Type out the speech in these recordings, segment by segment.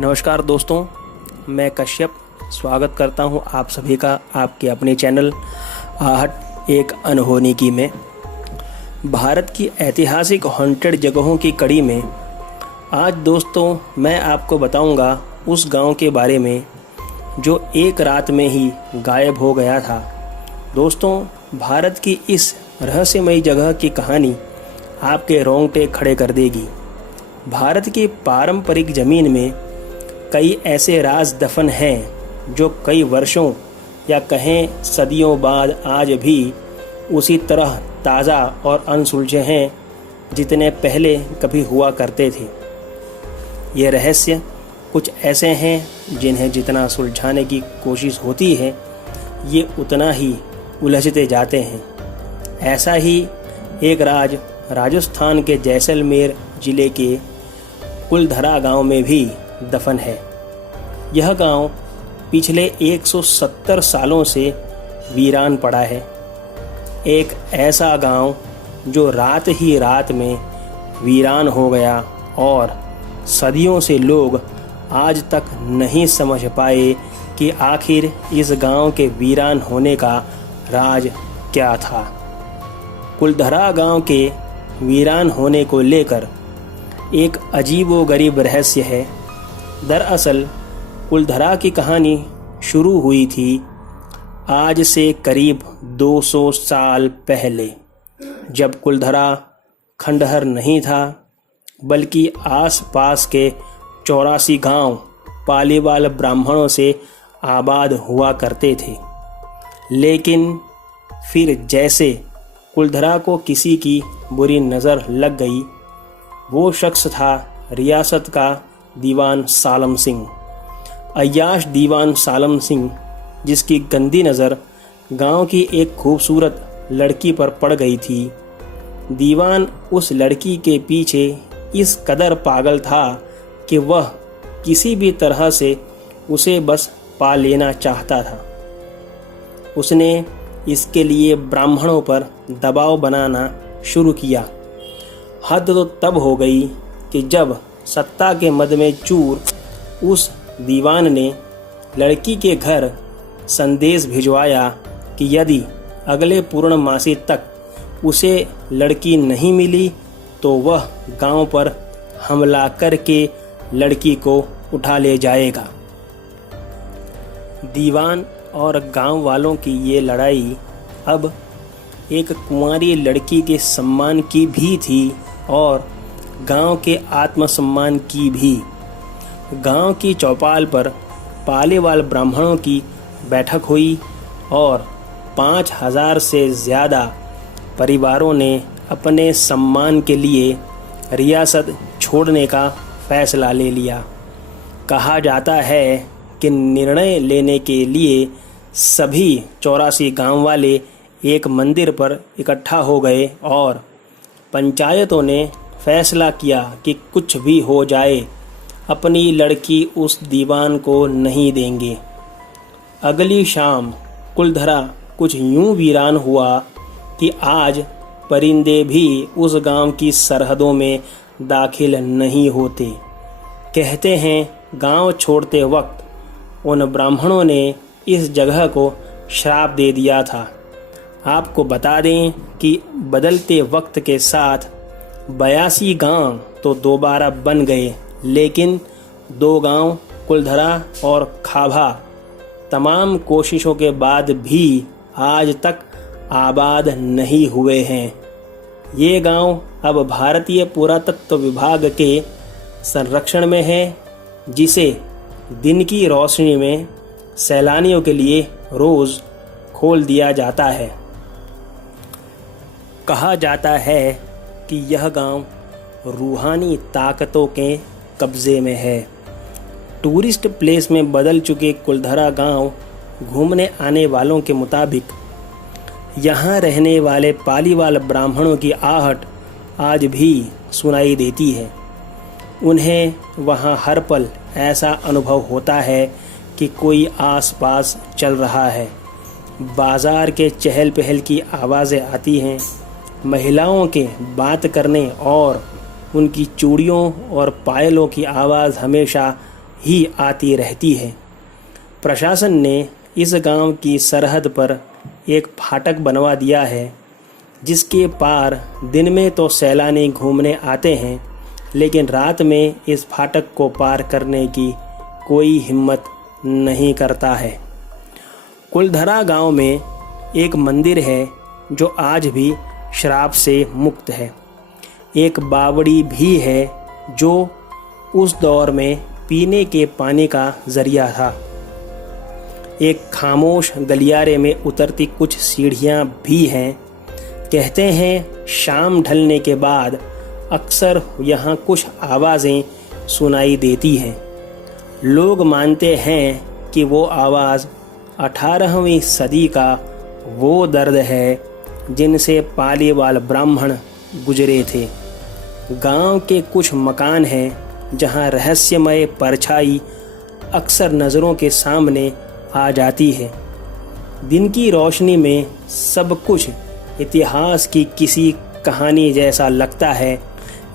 नमस्कार दोस्तों, मैं कश्यप स्वागत करता हूं आप सभी का आपके अपने चैनल आहट एक अनहोनी की में। भारत की ऐतिहासिक हॉन्टेड जगहों की कड़ी में आज दोस्तों मैं आपको बताऊंगा उस गांव के बारे में जो एक रात में ही गायब हो गया था। दोस्तों, भारत की इस रहस्यमयी जगह की कहानी आपके रोंगटे खड़े कर देगी। भारत की पारंपरिक ज़मीन में कई ऐसे राज दफन हैं जो कई वर्षों या कहें सदियों बाद आज भी उसी तरह ताज़ा और अनसुलझे हैं जितने पहले कभी हुआ करते थे। ये रहस्य कुछ ऐसे हैं जिन्हें जितना सुलझाने की कोशिश होती है ये उतना ही उलझते जाते हैं। ऐसा ही एक राज राजस्थान के जैसलमेर ज़िले के कुलधरा गांव में भी दफन है। यह गांव पिछले 170 सालों से वीरान पड़ा है। एक ऐसा गांव जो रात ही रात में वीरान हो गया और सदियों से लोग आज तक नहीं समझ पाए कि आखिर इस गांव के वीरान होने का राज क्या था। कुलधरा गांव के वीरान होने को लेकर एक अजीबोगरीब रहस्य है। दरअसल कुलधरा की कहानी शुरू हुई थी आज से करीब 200 साल पहले, जब कुलधरा खंडहर नहीं था बल्कि आसपास के 84 गांव पालीवाल ब्राह्मणों से आबाद हुआ करते थे। लेकिन फिर जैसे कुलधरा को किसी की बुरी नज़र लग गई। वो शख्स था रियासत का दीवान सालम सिंह, अय्याश दीवान सालम सिंह, जिसकी गंदी नज़र गांव की एक खूबसूरत लड़की पर पड़ गई थी। दीवान उस लड़की के पीछे इस कदर पागल था कि वह किसी भी तरह से उसे बस पा लेना चाहता था। उसने इसके लिए ब्राह्मणों पर दबाव बनाना शुरू किया। हद तो तब हो गई कि जब सत्ता के मद में चूर उस दीवान ने लड़की के घर संदेश भिजवाया कि यदि अगले पूर्णमासी तक उसे लड़की नहीं मिली तो वह गांव पर हमला करके लड़की को उठा ले जाएगा। दीवान और गांव वालों की ये लड़ाई अब एक कुंवारी लड़की के सम्मान की भी थी और गांव के आत्मसम्मान की भी। गांव की चौपाल पर पालीवाल ब्राह्मणों की बैठक हुई और 5000 से ज़्यादा परिवारों ने अपने सम्मान के लिए रियासत छोड़ने का फैसला ले लिया। कहा जाता है कि निर्णय लेने के लिए सभी 84 गांव वाले एक मंदिर पर इकट्ठा हो गए और पंचायतों ने फैसला किया कि कुछ भी हो जाए अपनी लड़की उस दीवान को नहीं देंगे। अगली शाम कुलधरा कुछ यूं वीरान हुआ कि आज परिंदे भी उस गांव की सरहदों में दाखिल नहीं होते। कहते हैं गांव छोड़ते वक्त उन ब्राह्मणों ने इस जगह को श्राप दे दिया था। आपको बता दें कि बदलते वक्त के साथ 82 गांव तो दोबारा बन गए, लेकिन 2 गांव कुलधरा और खाभा तमाम कोशिशों के बाद भी आज तक आबाद नहीं हुए हैं। ये गांव अब भारतीय पुरातत्व विभाग के संरक्षण में है, जिसे दिन की रोशनी में सैलानियों के लिए रोज़ खोल दिया जाता है। कहा जाता है कि यह गांव रूहानी ताकतों के कब्ज़े में है। टूरिस्ट प्लेस में बदल चुके कुलधरा गांव घूमने आने वालों के मुताबिक यहाँ रहने वाले पालीवाल ब्राह्मणों की आहट आज भी सुनाई देती है। उन्हें वहाँ हर पल ऐसा अनुभव होता है कि कोई आसपास चल रहा है। बाज़ार के चहल पहल की आवाज़ें आती हैं। महिलाओं के बात करने और उनकी चूड़ियों और पायलों की आवाज़ हमेशा ही आती रहती है। प्रशासन ने इस गांव की सरहद पर एक फाटक बनवा दिया है, जिसके पार दिन में तो सैलानी घूमने आते हैं, लेकिन रात में इस फाटक को पार करने की कोई हिम्मत नहीं करता है। कुलधरा गांव में एक मंदिर है जो आज भी श्राप से मुक्त है। एक बावड़ी भी है जो उस दौर में पीने के पानी का जरिया था। एक खामोश गलियारे में उतरती कुछ सीढ़ियाँ भी हैं। कहते हैं शाम ढलने के बाद अक्सर यहाँ कुछ आवाज़ें सुनाई देती हैं। लोग मानते हैं कि वो आवाज़ 18वीं सदी का वो दर्द है जिनसे पालीवाल ब्राह्मण गुजरे थे। गांव के कुछ मकान हैं जहां रहस्यमय परछाई अक्सर नज़रों के सामने आ जाती है। दिन की रोशनी में सब कुछ इतिहास की किसी कहानी जैसा लगता है,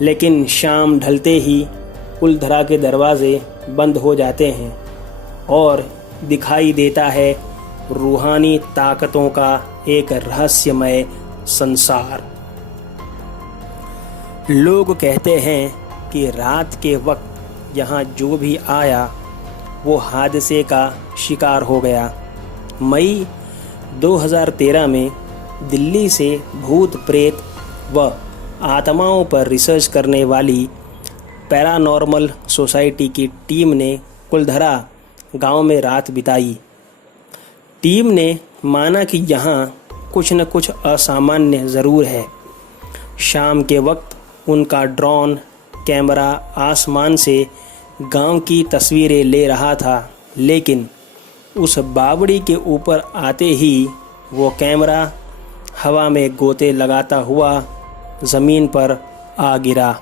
लेकिन शाम ढलते ही कुलधरा के दरवाजे बंद हो जाते हैं और दिखाई देता है रूहानी ताकतों का एक रहस्यमय संसार। लोग कहते हैं कि रात के वक्त यहाँ जो भी आया वो हादसे का शिकार हो गया। मई 2013 में दिल्ली से भूत प्रेत व आत्माओं पर रिसर्च करने वाली पैरानॉर्मल सोसाइटी की टीम ने कुलधरा गांव में रात बिताई। टीम ने माना कि यहाँ कुछ न कुछ असामान्य ज़रूर है। शाम के वक्त उनका ड्रोन कैमरा आसमान से गांव की तस्वीरें ले रहा था, लेकिन उस बावड़ी के ऊपर आते ही वो कैमरा हवा में गोते लगाता हुआ ज़मीन पर आ गिरा,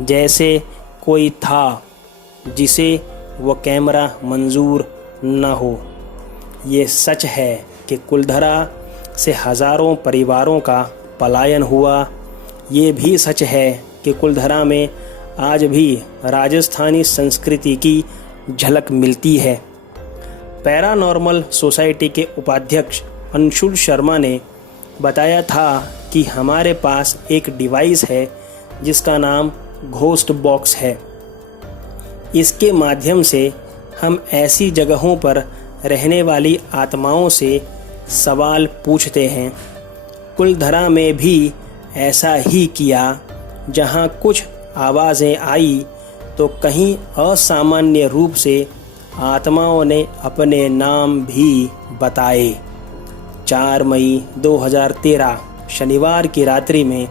जैसे कोई था जिसे वो कैमरा मंजूर न हो। ये सच है कि कुलधरा से हज़ारों परिवारों का पलायन हुआ। ये भी सच है कि कुलधरा में आज भी राजस्थानी संस्कृति की झलक मिलती है। पैरानॉर्मल सोसाइटी के उपाध्यक्ष अंशुल शर्मा ने बताया था कि हमारे पास एक डिवाइस है जिसका नाम घोस्ट बॉक्स है। इसके माध्यम से हम ऐसी जगहों पर रहने वाली आत्माओं से सवाल पूछते हैं। कुलधरा में भी ऐसा ही किया। जहाँ कुछ आवाज़ें आई तो कहीं असामान्य रूप से आत्माओं ने अपने नाम भी बताए। 4 मई 2013 शनिवार की रात्रि में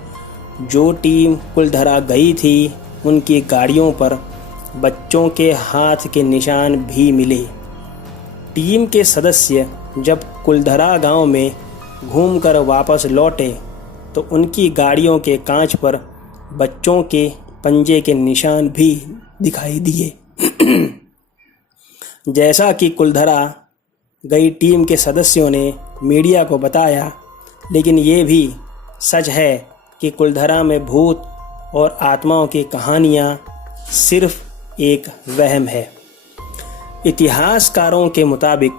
जो टीम कुलधरा गई थी, उनकी गाड़ियों पर बच्चों के हाथ के निशान भी मिले। टीम के सदस्य जब कुलधरा गांव में घूमकर वापस लौटे तो उनकी गाड़ियों के कांच पर बच्चों के पंजे के निशान भी दिखाई दिए। जैसा कि कुलधरा गई टीम के सदस्यों ने मीडिया को बताया, लेकिन ये भी सच है कि कुलधरा में भूत और आत्माओं की कहानियाँ सिर्फ एक वहम है। इतिहासकारों के मुताबिक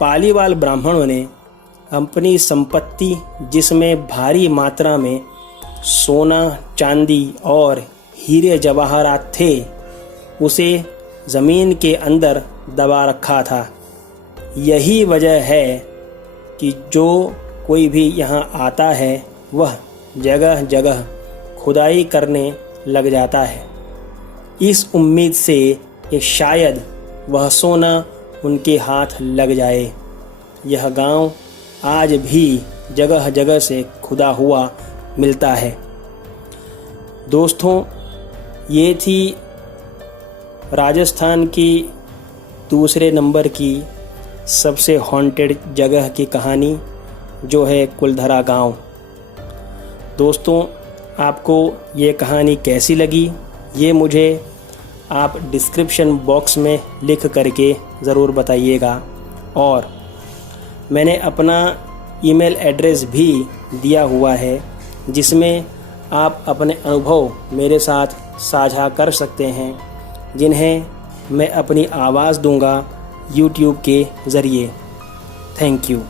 पालीवाल ब्राह्मणों ने अपनी संपत्ति, जिसमें भारी मात्रा में सोना, चांदी और हीरे जवाहरात थे, उसे ज़मीन के अंदर दबा रखा था। यही वजह है कि जो कोई भी यहाँ आता है वह जगह जगह खुदाई करने लग जाता है, इस उम्मीद से कि शायद वह सोना उनके हाथ लग जाए। यह गांव आज भी जगह जगह से खुदा हुआ मिलता है। दोस्तों, ये थी राजस्थान की दूसरे नंबर की सबसे हॉन्टेड जगह की कहानी, जो है कुलधरा गांव। दोस्तों, आपको ये कहानी कैसी लगी, ये मुझे आप डिस्क्रिप्शन बॉक्स में लिख करके ज़रूर बताइएगा। और मैंने अपना ईमेल एड्रेस भी दिया हुआ है, जिसमें आप अपने अनुभव मेरे साथ साझा कर सकते हैं, जिन्हें मैं अपनी आवाज़ दूंगा यूट्यूब के ज़रिए। Thank you.